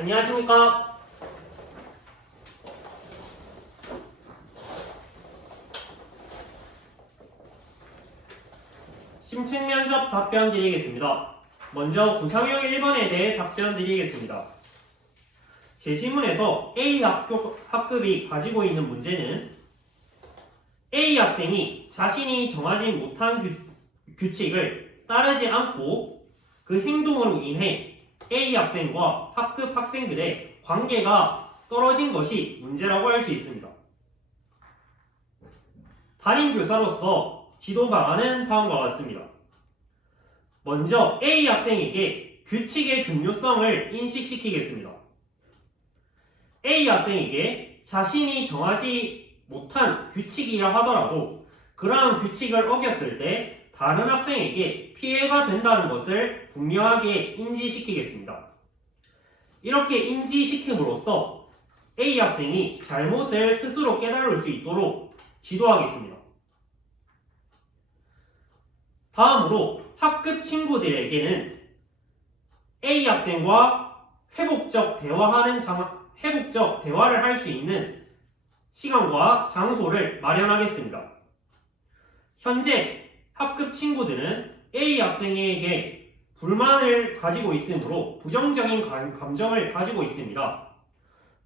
안녕하십니까? 심층 면접 답변 드리겠습니다. 먼저 구상형 1번에 대해 답변 드리겠습니다. 제시문에서 A 학급이 가지고 있는 문제는 A 학생이 자신이 정하지 못한 규칙을 따르지 않고 그 행동으로 인해 A 학생과 학급 학생들의 관계가 떨어진 것이 문제라고 할 수 있습니다. 담임교사로서 지도 방안은 다음과 같습니다. 먼저 A 학생에게 규칙의 중요성을 인식시키겠습니다. A 학생에게 자신이 정하지 못한 규칙이라 하더라도 그러한 규칙을 어겼을 때 다른 학생에게 피해가 된다는 것을 분명하게 인지시키겠습니다. 이렇게 인지시킴으로써 A 학생이 잘못을 스스로 깨달을 수 있도록 지도하겠습니다. 다음으로 학급 친구들에게는 A 학생과 회복적 대화를 할 수 있는 시간과 장소를 마련하겠습니다. 현재 학급 친구들은 A 학생에게 불만을 가지고 있으므로 부정적인 감정을 가지고 있습니다.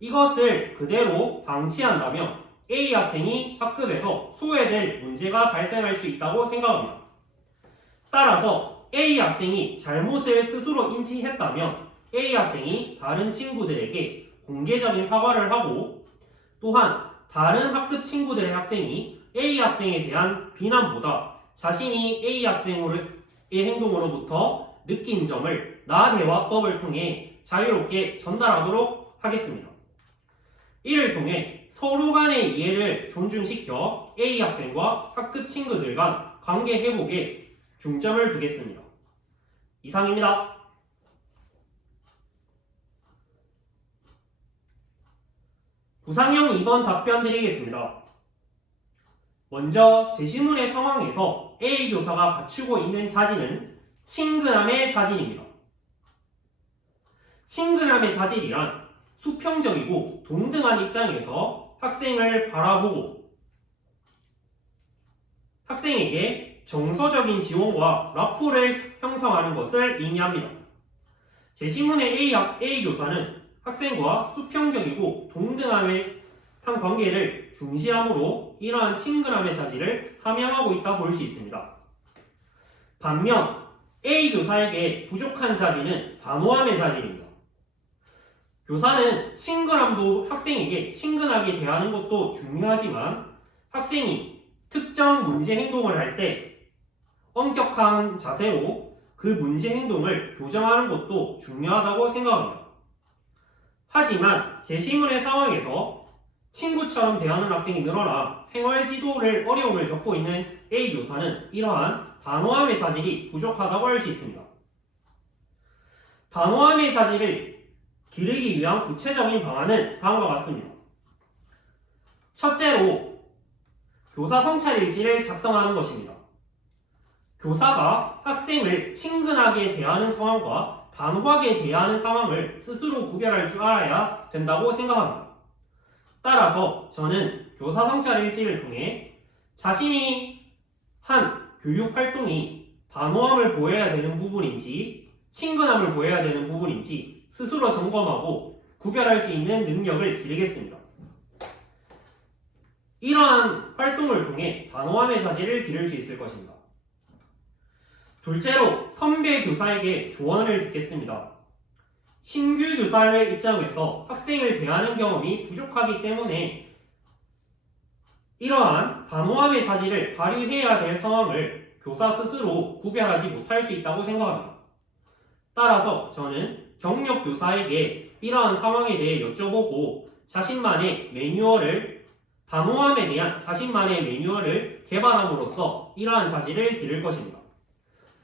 이것을 그대로 방치한다면 A 학생이 학급에서 소외될 문제가 발생할 수 있다고 생각합니다. 따라서 A 학생이 잘못을 스스로 인지했다면 A 학생이 다른 친구들에게 공개적인 사과를 하고 또한 다른 학급 친구들의 학생이 A 학생에 대한 비난보다 자신이 A 학생의 행동으로부터 느낀 점을 나대화법을 통해 자유롭게 전달하도록 하겠습니다. 이를 통해 서로 간의 이해를 존중시켜 A 학생과 학급 친구들 간 관계 회복에 중점을 두겠습니다. 이상입니다. 구상형 2번 답변 드리겠습니다. 먼저 제시문의 상황에서 A 교사가 갖추고 있는 자질은 친근함의 자질입니다. 친근함의 자질이란 수평적이고 동등한 입장에서 학생을 바라보고 학생에게 정서적인 지원과 라포를 형성하는 것을 의미합니다. 제시문의 A 교사는 학생과 수평적이고 동등함의 한 관계를 중시하므로 이러한 친근함의 자질을 함양하고 있다 볼 수 있습니다. 반면 A 교사에게 부족한 자질은 단호함의 자질입니다. 교사는 친근함도 학생에게 친근하게 대하는 것도 중요하지만 학생이 특정 문제 행동을 할 때 엄격한 자세로 그 문제 행동을 교정하는 것도 중요하다고 생각합니다. 하지만 제시문의 상황에서 친구처럼 대하는 학생이 늘어나 생활 지도를 어려움을 겪고 있는 A 교사는 이러한 단호함의 자질이 부족하다고 할 수 있습니다. 단호함의 자질을 기르기 위한 구체적인 방안은 다음과 같습니다. 첫째로 교사 성찰일지를 작성하는 것입니다. 교사가 학생을 친근하게 대하는 상황과 단호하게 대하는 상황을 스스로 구별할 줄 알아야 된다고 생각합니다. 따라서 저는 교사 성찰일지를 통해 자신이 한 교육 활동이 단호함을 보여야 되는 부분인지 친근함을 보여야 되는 부분인지 스스로 점검하고 구별할 수 있는 능력을 기르겠습니다. 이러한 활동을 통해 단호함의 자질을 기를 수 있을 것입니다. 둘째로 선배 교사에게 조언을 듣겠습니다. 신규 교사의 입장에서 학생을 대하는 경험이 부족하기 때문에 이러한 단호함의 자질을 발휘해야 될 상황을 교사 스스로 구별하지 못할 수 있다고 생각합니다. 따라서 저는 경력 교사에게 이러한 상황에 대해 여쭤보고 단호함에 대한 자신만의 매뉴얼을 개발함으로써 이러한 자질을 기를 것입니다.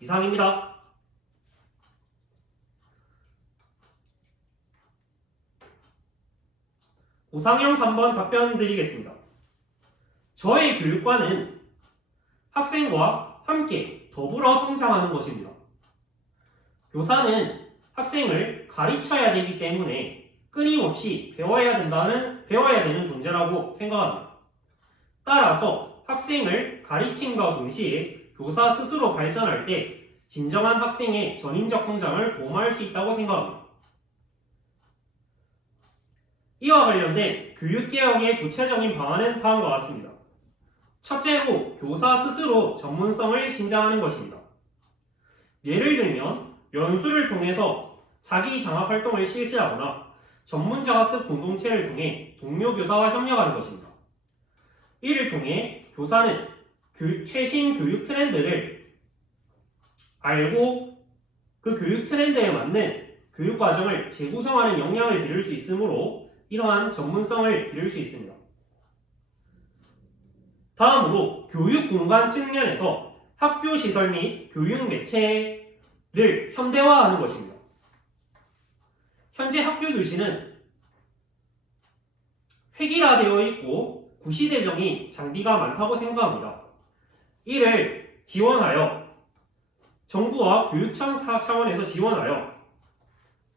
이상입니다. 구상형 3번 답변 드리겠습니다. 저의 교육관은 학생과 함께 더불어 성장하는 것입니다. 교사는 학생을 가르쳐야 되기 때문에 끊임없이 배워야 되는 존재라고 생각합니다. 따라서 학생을 가르침과 동시에 교사 스스로 발전할 때 진정한 학생의 전인적 성장을 도모할 수 있다고 생각합니다. 이와 관련된 교육개혁의 구체적인 방안은 다음과 같습니다. 첫째로 교사 스스로 전문성을 신장하는 것입니다. 예를 들면 연수를 통해서 자기 장학 활동을 실시하거나 전문적 학습 공동체를 통해 동료 교사와 협력하는 것입니다. 이를 통해 교사는 최신 교육 트렌드를 알고 그 교육 트렌드에 맞는 교육 과정을 재구성하는 역량을 기를 수 있으므로 이러한 전문성을 기를 수 있습니다. 다음으로 교육 공간 측면에서 학교 시설 및 교육 매체를 현대화하는 것입니다. 현재 학교 교실은 획일화되어 있고 구시대적인 장비가 많다고 생각합니다. 이를 지원하여 정부와 교육청 차원에서 지원하여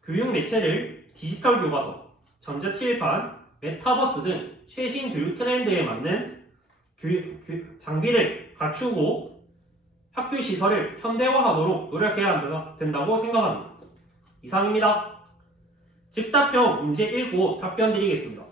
교육 매체를 디지털 교과서, 전자칠판, 메타버스 등 최신 교육 트렌드에 맞는 장비를 갖추고 학교 시설을 현대화하도록 노력해야 된다고 생각합니다. 이상입니다. 즉답형 문제 1고 답변 드리겠습니다.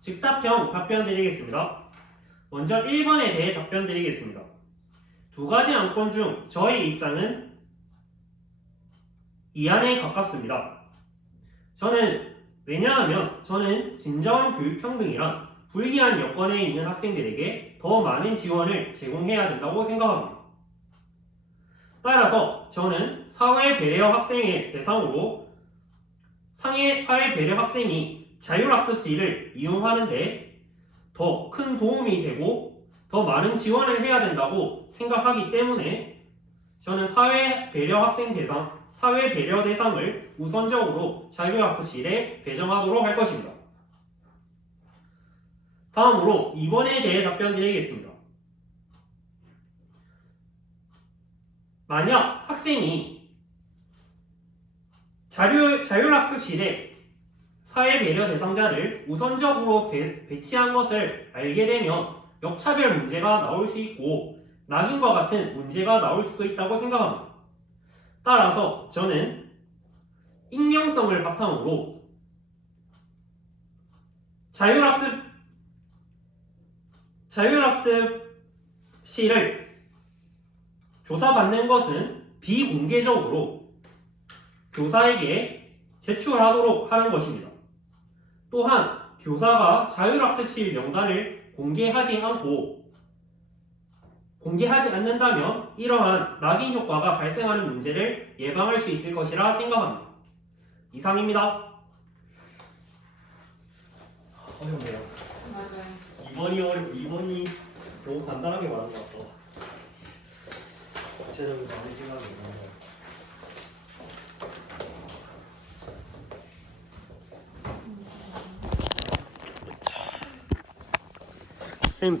즉답형 답변 드리겠습니다. 먼저 1번에 대해 답변 드리겠습니다. 두 가지 안건 중 저의 입장은 이안에 가깝습니다. 왜냐하면 저는 진정한 교육평등이란 불리한 여건에 있는 학생들에게 더 많은 지원을 제공해야 된다고 생각합니다. 따라서 저는 사회 배려 학생의 대상으로 사회 배려 학생이 자율학습실을 이용하는데 더 큰 도움이 되고 더 많은 지원을 해야 된다고 생각하기 때문에 저는 사회 배려 대상을 우선적으로 자율학습실에 배정하도록 할 것입니다. 다음으로 2번에 대해 답변 드리겠습니다. 만약 학생이 자율학습실에 사회 배려 대상자를 우선적으로 배치한 것을 알게 되면 역차별 문제가 나올 수 있고 낙인과 같은 문제가 나올 수도 있다고 생각합니다. 따라서 저는 익명성을 바탕으로 자율학습실을 조사받는 것은 비공개적으로 교사에게 제출하도록 하는 것입니다. 또한 교사가 자율학습실 명단을 공개하지 않는다면 이러한 낙인 효과가 발생하는 문제를 예방할 수 있을 것이라 생각합니다. 이상입니다. 어렵네요. 맞아요. 2번이 너무 간단하게 말한 것 같다. 구체적인 많이 생각이 나는 것 같아요. 쌤